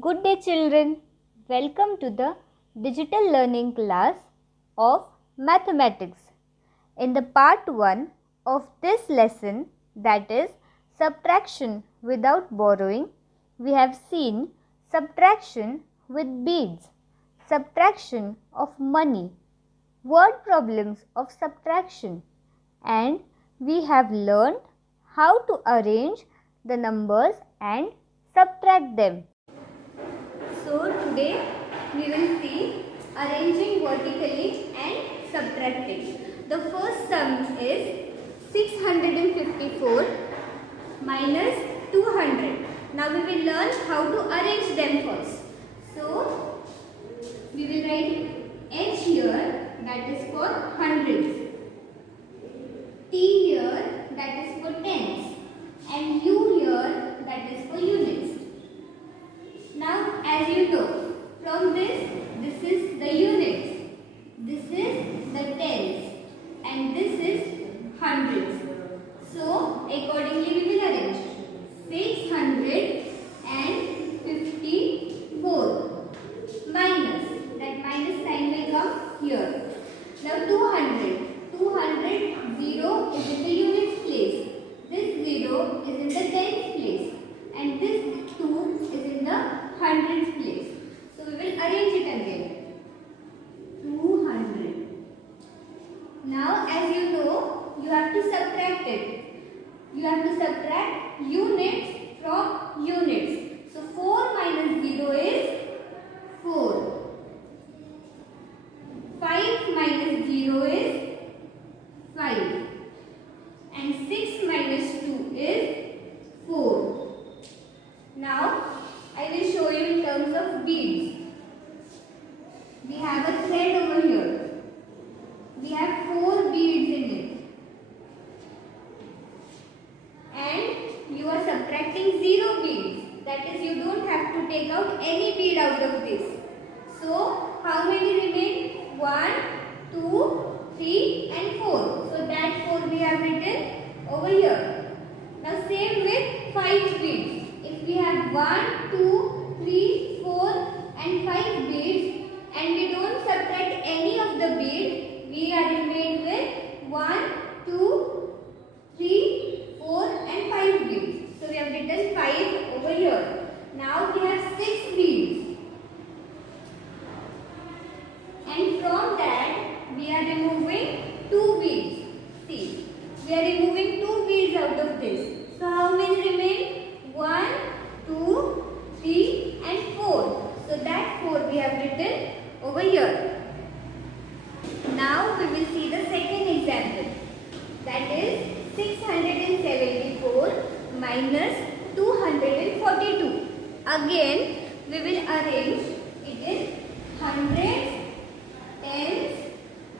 Good day, children. Welcome to the digital learning class of mathematics. In the part 1 of this lesson, that is subtraction without borrowing, we have seen subtraction with beads, subtraction of money, word problems of subtraction, and we have learned how to arrange the numbers and subtract them. So today we will see arranging vertically and subtracting. The first sum is 654 minus 200. Now we will learn how to arrange them first. So we will write H here, that is for hundreds, T here, that is for tens, and U here, that is for units. Now, as you know, from this is the units, this is the tens, and this is hundreds. So, accordingly we will arrange 654 minus, that minus sign will come here. Now 200, 0 is in the units place, this 0 is in the tens place, and this 2 is in the hundreds place. So we will arrange it again. 200. Now as you know, you have to subtract it. You have to subtract units from units. So 4 minus 0 is 4. 5 minus 0 is 5. And 6 minus 2 is 4. Now I will show you in terms of beads. We have a thread over here. We have 4 beads in it. And you are subtracting 0 beads. That is, you don't have to take out any bead out of this. So, how many remain? 1, 2, 3 and 4. So, that 4 we have written over here. Now, same with 5 beads. If we have 1, 2, 3, 4 and 5 beads and we don't subtract any of the bead, we are remained with 1, 2, 3, 4 and 5 beads. So we have written 5 over here. Now we have 6 beads. And from that we are removing 2 beads. See, we are removing 2 beads out of this. So how many remain? 1, 2, 3 and 4. So that 4 we have written over here. Now we will see the second example. That is 674 minus 242. Again we will arrange it in hundreds, tens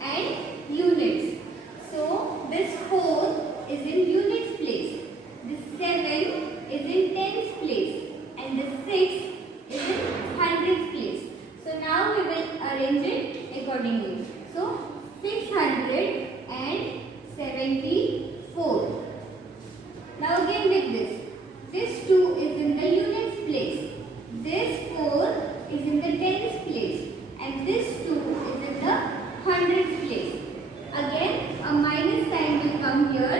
and units. So this 4 is in units place. This 7 is in tens place and the 6 is in hundreds place. So now we will arrange it accordingly. So 674. Now again with this. This 2 is in the units place. This 4 is in the tens place and this 2 is in the hundreds place. Again a minus sign will come here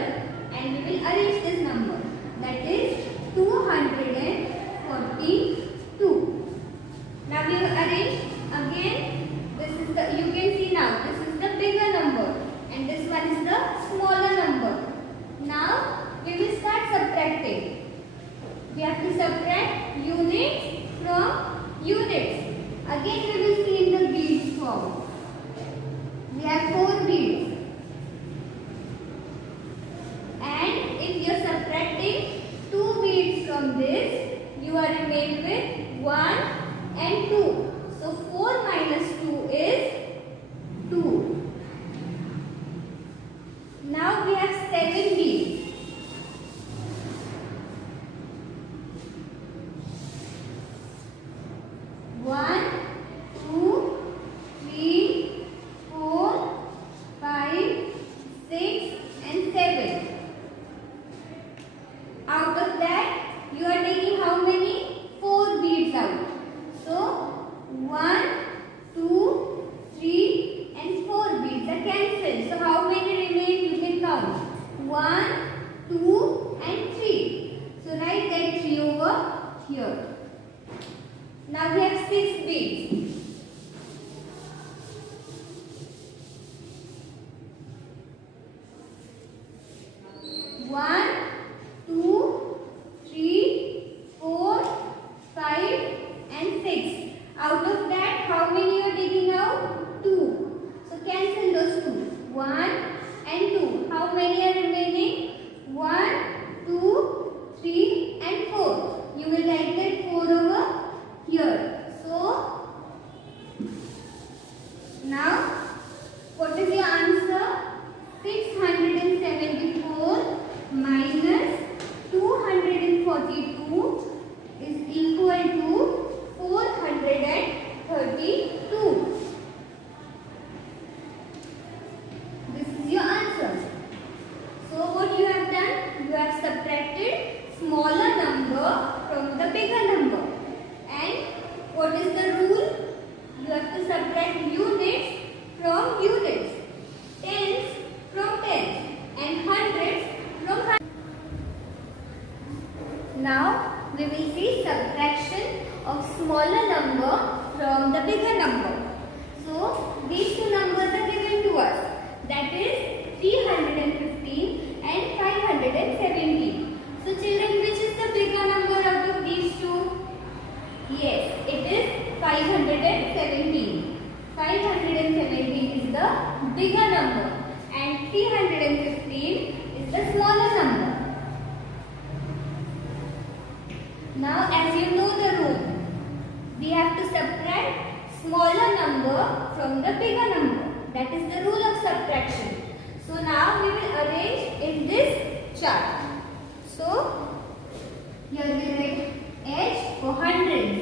and we will arrange this number. That is 242. Now we will arrange again. This is the, you can see now, this is the bigger number and this one is the smaller number. Now we will start subtracting. We have to subtract units from units. Again we will see in the beads form. We have 4 beads. And if you are subtracting 2 beads from this, you are remained with 1 and 2. So 4 minus 2 is 2. Now we have 7 beads. 1, 2, 3, 4, 5, 6 and 7. Out of that, you are taking how many? 4 beads out. Now we have 6 beads. 1, 2, 3, 4, 5 and 6. Out of that, how many you are taking out? 2. So cancel those 2. 1 and 2. How many are remaining? 1, 2, 3 and 4. You will write that 4 over here. So now what is your answer? 674 minus 242 is equal to 432. This is your answer. So what you have done? You have subtracted smaller number from the bigger number. And what is the rule? You have to subtract units from units, tens from tens, and hundreds from hundreds. Now we will see subtraction of smaller number from the bigger number. So these two numbers are given to us, that is 315 and 517. So children, which is the bigger number out of these two? Yes, it is 517. 517 is the bigger number and 315 is the smaller number. Now as you know the rule, we have to subtract smaller number from the bigger number. That is the rule of subtraction. So now we will arrange in this chart. So here we write H for hundreds,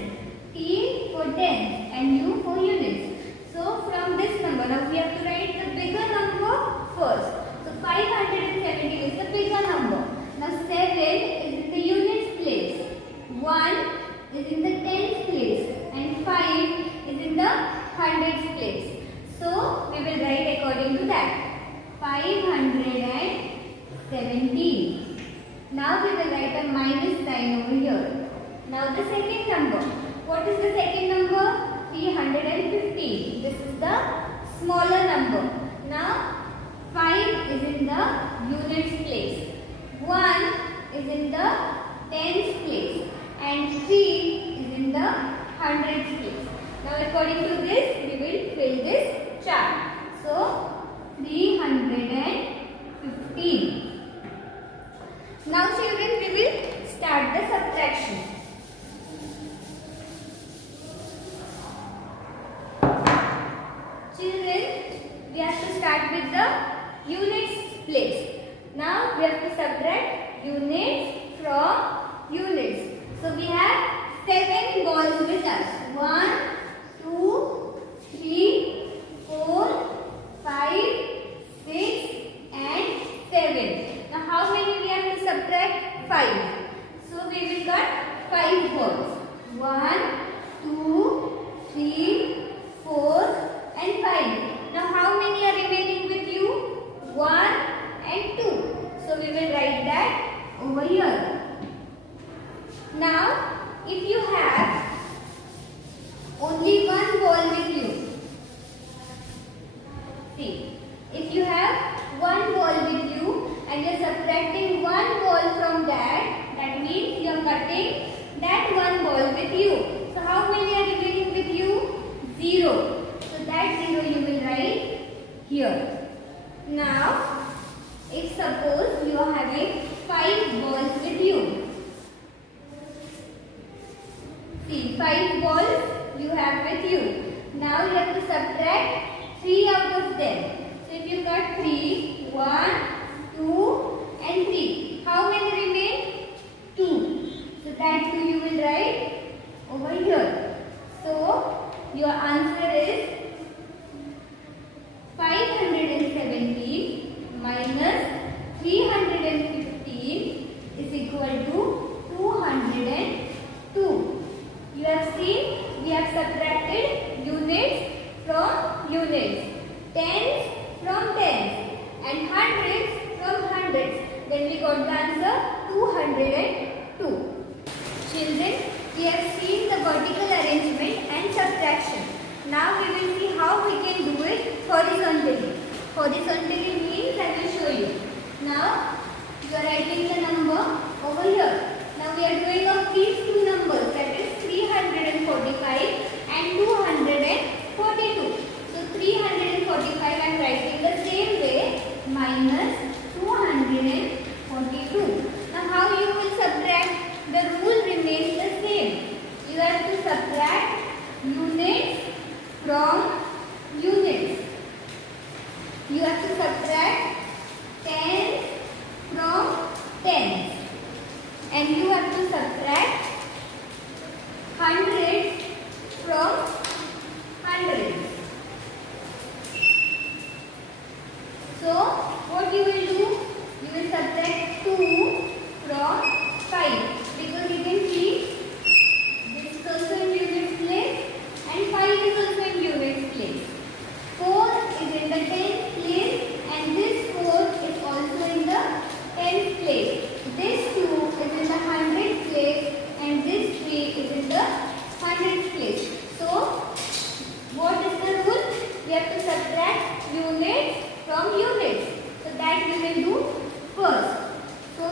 T for tens and U for units. So from this number, now we have to write the bigger number first. So 570 is the bigger number. Now 7 is in the units place, 1 is in the tens place and 5 is in the hundreds place. So we will write according to that. 517. Now we will write a minus sign over here. Now the second number. What is the second number? 315. This is the smaller number. Now 5 is in the units place, 1 is in the tens place and 3 is in the hundreds place. Now according to this we will fill this chart. So 315. Now children, we will start the subtraction. Children, we have to start with the units place. Now we have to subtract units from units. So we have 7 balls with us. 1, 2, 3, 4, 5, 6 and 7. Now how many we have to subtract? 5. So we will got 5 balls. 1, 2, 3, 4 and 5. Now how many are remaining with you? 1 and 2. So we will write that over here. Now if you have only one ball with you, see, if you have one ball with you and you are subtracting one ball from that, that means you are cutting that one ball with you. So how many are remaining with you? 0. So that 0 you will write here. Now if suppose you are having 5 balls with you. See, 5 balls you have with you. Now you have to subtract 3 out of them. So if you got 3, 1, 2 and 3. How many remain? 2. So that 2 you will write over here. So your answer is 517 minus 315 is equal to 202. You have seen we have subtracted units from units, tens from tens and hundreds from hundreds. Then we got the answer 202. Children, we have seen the vertical arrangement subtraction. Now we will see how we can do it horizontally. Horizontally means I will show you. Now you are writing the number over here. Now we are doing of these two numbers, that is 345 and 242. So 345 I am writing the same way minus 242. Now how you will subtract? The rule remains the same. You have to subtract units from units. You have to subtract tens from tens. And you have to subtract hundreds from hundreds. So what you will do? You will subtract 2 from 5, because you can see this is also in units place and 5 is also in units place. 4 is in the tens place and this 4 is also in the tens place. This 2 is in the hundreds place and this 3 is in the hundreds place. So what is the rule? We have to subtract units from units. So that we will do first. So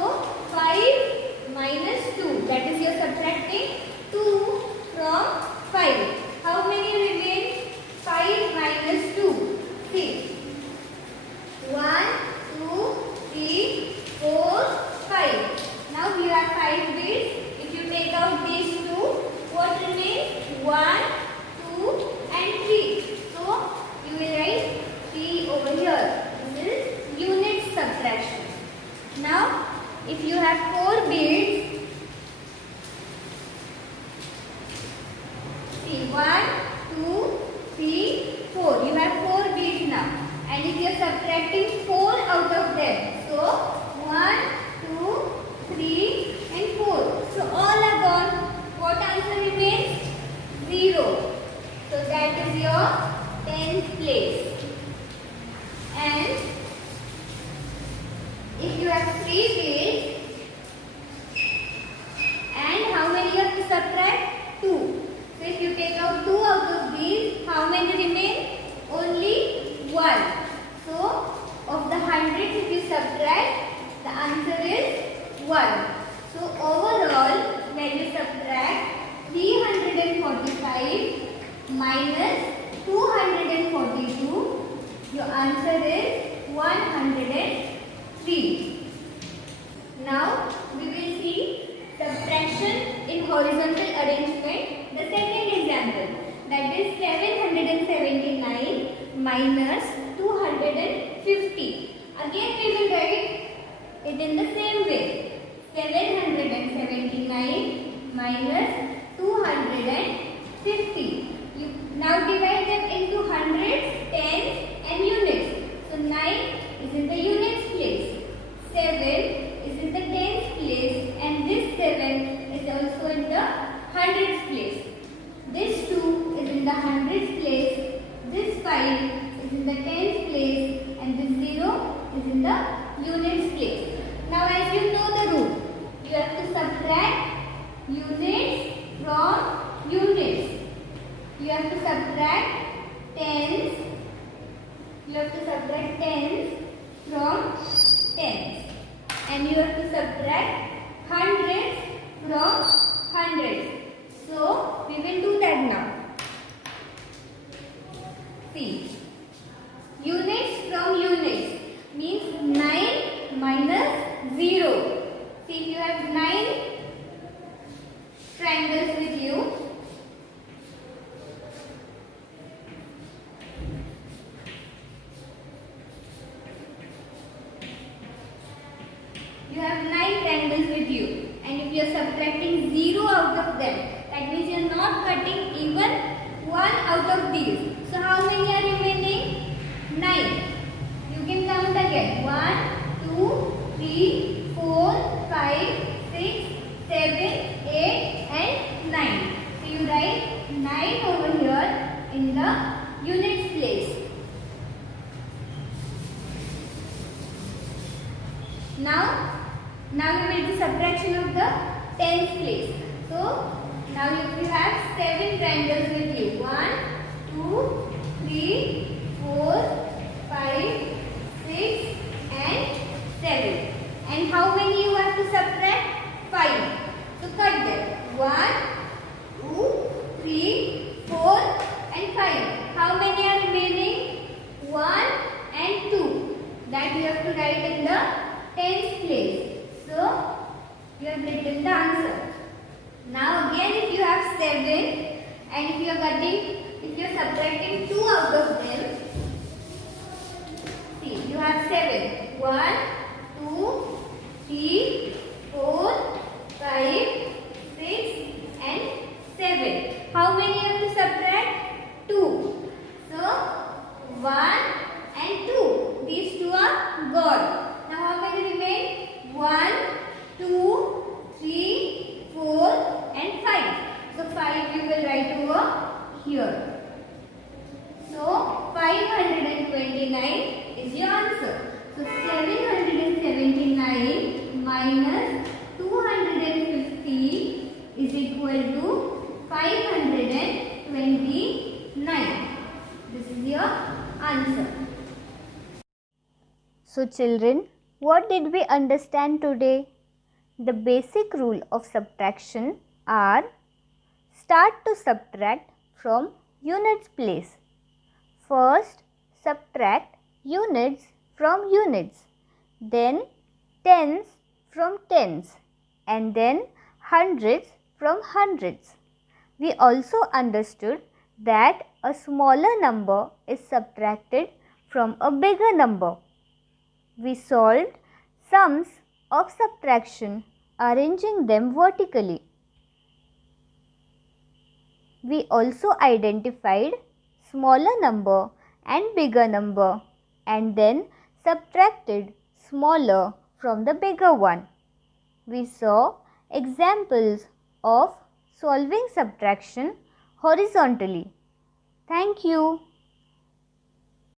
5 minus 2, that is you are subtracting 2 from 5. How many remain? 5 minus 2. See. 1, 2, 3, 4, 5. Now you have 5 bits. If you take out these 2, what remains? 1, 2 and 3. So you will write 3 over here. This is unit subtraction. Now if you have 4 bits, see 1, 2, 3, 4. You have 4 bits now. And if you are subtracting 4 out of them, so 1, 2, 3 and 4. So all are gone. What answer remains? 0. So that is your tens place. And if you have 3 bits, and how many you have to subtract? 2. So if you take out 2 out of these, how many remain? Only 1. So of the hundreds, if you subtract, the answer is 1. So overall, when you subtract 345 minus 242, your answer is 103. Now we will see subtraction in horizontal arrangement. The second example, that is 779 minus 250. Again we will write it in the same way. 779 minus 250. You now divide them into hundreds, tens and units. So 9 is in the units place. 7 is in the tens place and this 7 is also in the hundreds place. This 2 is in the hundreds place. This 5 is in the tens place and this 0 is in the units place. Now as you know the rule, you have to subtract units from units. You have to subtract tens. You have to subtract tens from tens. And you have to subtract hundreds from hundreds. So we will do that now. See. Units from units means 9 minus 0. See, if you have 9 triangles with you, you have 9 triangles with you, and if you are subtracting 0 out of them, that means you are not cutting even 1 out of these. So how many are remaining? 9. You can count again. 1, 2, 3, 4, 5, 6, 7, 8 and 9. So you write 9 over here in the units place. Now we will do subtraction of the tens place. So now you have 7 triangles with you. 1, 3, 4, 5, 6 and 7. And how many you have to subtract? 5. So cut them. 1, 2, 3, 4 and 5. How many are remaining? 1 and 2. That you have to write in the tens place. So you have written the answer. Now again, if you have 7 and if you are subtracting 2 out of them, see, you have 7. 1, 2, 3, 4, 5, 6 and 7. How many you have to subtract? 2. So 1 and 2. These two are gone. Now how many remain? 1, 2, 3, 4 and 5. So 5 you will write over here. So 529 is your answer. So 779 minus 250 is equal to 529. This is your answer. So children, what did we understand today? The basic rule of subtraction are: start to subtract from units place. First, subtract units from units, then tens from tens, and then hundreds from hundreds. We also understood that a smaller number is subtracted from a bigger number. We solved sums of subtraction, arranging them vertically. We also identified smaller number and bigger number and then subtracted smaller from the bigger one. We saw examples of solving subtraction horizontally. Thank you.